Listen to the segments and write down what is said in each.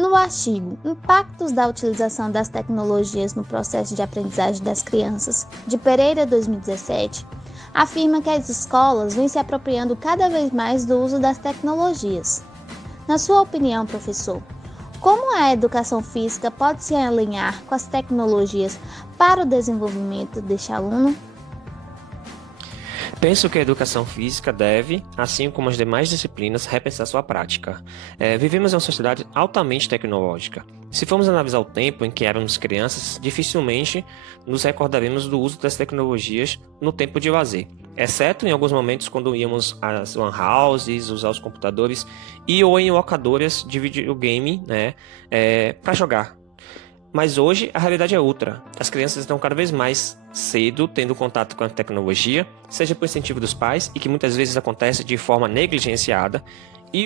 No artigo Impactos da utilização das tecnologias no processo de aprendizagem das crianças, de Pereira 2017, afirma que as escolas vêm se apropriando cada vez mais do uso das tecnologias. Na sua opinião, professor, como a educação física pode se alinhar com as tecnologias para o desenvolvimento deste aluno? Penso que a educação física deve, assim como as demais disciplinas, repensar sua prática. Vivemos em uma sociedade altamente tecnológica. Se formos analisar o tempo em que éramos crianças, dificilmente nos recordaremos do uso das tecnologias no tempo de lazer, exceto em alguns momentos quando íamos às lan houses, usar os computadores ou em locadoras de videogame, para jogar. Mas hoje a realidade é outra. As crianças estão cada vez mais cedo tendo contato com a tecnologia, seja por incentivo dos pais, e que muitas vezes acontece de forma negligenciada,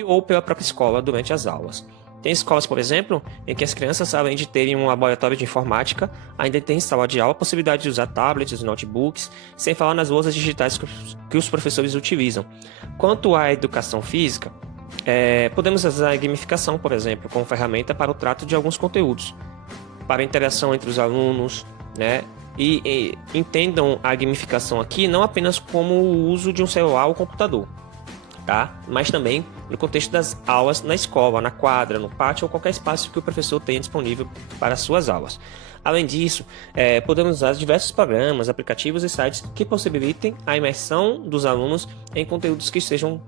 ou pela própria escola durante as aulas. Tem escolas, por exemplo, em que as crianças, além de terem um laboratório de informática, ainda têm em sala de aula a possibilidade de usar tablets, notebooks, sem falar nas louças digitais que os professores utilizam. Quanto à educação física, podemos usar a gamificação, por exemplo, como ferramenta para o trato de alguns conteúdos, para a interação entre os alunos, e entendam a gamificação aqui não apenas como o uso de um celular ou computador, tá? Mas também no contexto das aulas na escola, na quadra, no pátio ou qualquer espaço que o professor tenha disponível para as suas aulas. Além disso, podemos usar diversos programas, aplicativos e sites que possibilitem a imersão dos alunos em conteúdos que estejamos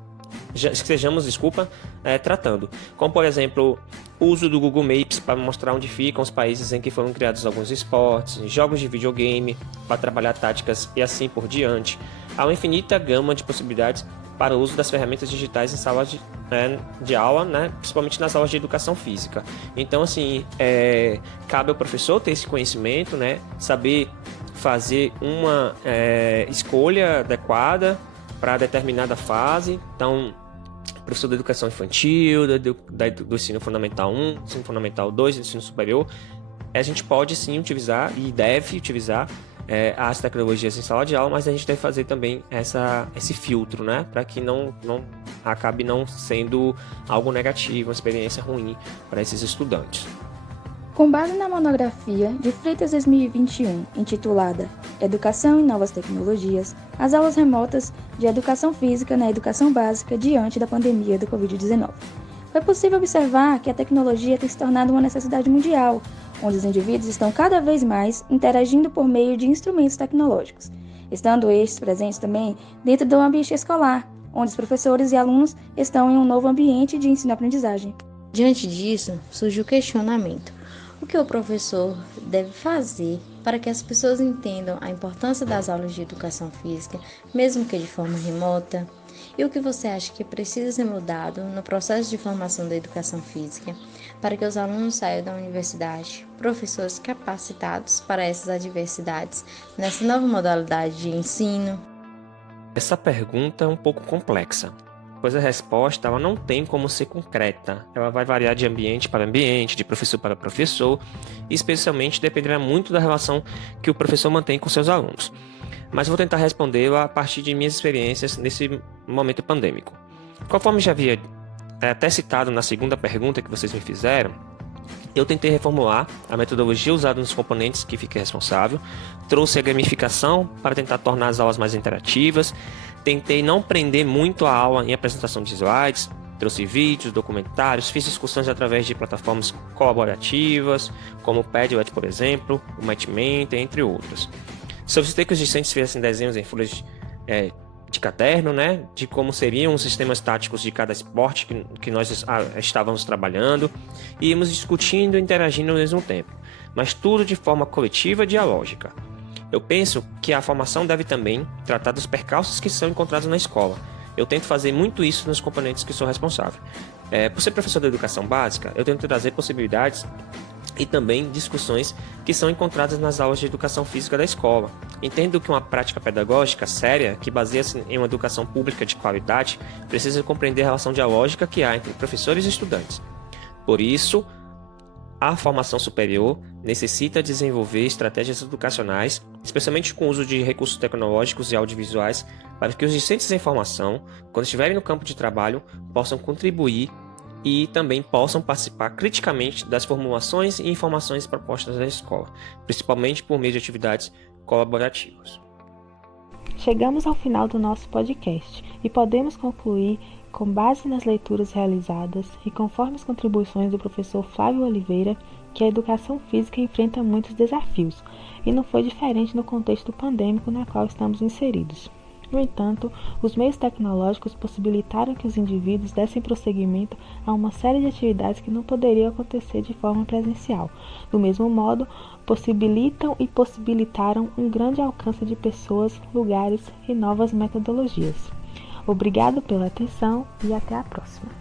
tratando, como por exemplo o uso do Google Maps para mostrar onde ficam os países em que foram criados alguns esportes, jogos de videogame para trabalhar táticas e assim por diante. Há uma infinita gama de possibilidades para o uso das ferramentas digitais em salas de aula, principalmente nas aulas de educação física. Então, assim, cabe ao professor ter esse conhecimento, saber fazer uma escolha adequada para determinada fase. Então, professor da educação infantil, do ensino fundamental 1, ensino fundamental 2, do ensino superior, a gente pode sim utilizar e deve utilizar as tecnologias em sala de aula, mas a gente deve fazer também esse filtro, para que não acabe não sendo algo negativo, uma experiência ruim para esses estudantes. Com base na monografia de Freitas 2021, intitulada Educação e Novas Tecnologias, as aulas remotas de educação física na educação básica diante da pandemia do Covid-19. Foi possível observar que a tecnologia tem se tornado uma necessidade mundial, onde os indivíduos estão cada vez mais interagindo por meio de instrumentos tecnológicos, estando estes presentes também dentro do ambiente escolar, onde os professores e alunos estão em um novo ambiente de ensino-aprendizagem. Diante disso, surge o questionamento. O que o professor deve fazer para que as pessoas entendam a importância das aulas de educação física, mesmo que de forma remota? E o que você acha que precisa ser mudado no processo de formação da educação física para que os alunos saiam da universidade, professores capacitados para essas adversidades nessa nova modalidade de ensino? Essa pergunta é um pouco complexa, pois a resposta ela não tem como ser concreta. Ela vai variar de ambiente para ambiente, de professor para professor, e especialmente dependerá muito da relação que o professor mantém com seus alunos. Mas vou tentar respondê-la a partir de minhas experiências nesse momento pandêmico. Conforme já havia até citado na segunda pergunta que vocês me fizeram, eu tentei reformular a metodologia usada nos componentes que fiquei responsável, trouxe a gamificação para tentar tornar as aulas mais interativas, tentei não prender muito a aula em apresentação de slides, trouxe vídeos, documentários, fiz discussões através de plataformas colaborativas, como o Padlet, por exemplo, o Matchment, entre outros. Solicitei que os discentes fizessem desenhos em folhas de caderno, de como seriam os sistemas táticos de cada esporte que nós estávamos trabalhando, e íamos discutindo e interagindo ao mesmo tempo, mas tudo de forma coletiva e dialógica. Eu penso que a formação deve também tratar dos percalços que são encontrados na escola. Eu tento fazer muito isso nos componentes que sou responsável. Por ser professor de educação básica, eu tento trazer possibilidades e também discussões que são encontradas nas aulas de educação física da escola. Entendo que uma prática pedagógica séria, que baseia-se em uma educação pública de qualidade, precisa compreender a relação dialógica que há entre professores e estudantes. Por isso, a formação superior necessita desenvolver estratégias educacionais, especialmente com o uso de recursos tecnológicos e audiovisuais, para que os discentes em formação, quando estiverem no campo de trabalho, possam contribuir e também possam participar criticamente das formulações e informações propostas da escola, principalmente por meio de atividades colaborativas. Chegamos ao final do nosso podcast e podemos concluir, com base nas leituras realizadas e conforme as contribuições do professor Flávio Oliveira, que a educação física enfrenta muitos desafios, e não foi diferente no contexto pandêmico na qual estamos inseridos. No entanto, os meios tecnológicos possibilitaram que os indivíduos dessem prosseguimento a uma série de atividades que não poderiam acontecer de forma presencial. Do mesmo modo, possibilitam e possibilitaram um grande alcance de pessoas, lugares e novas metodologias. Obrigado pela atenção e até a próxima.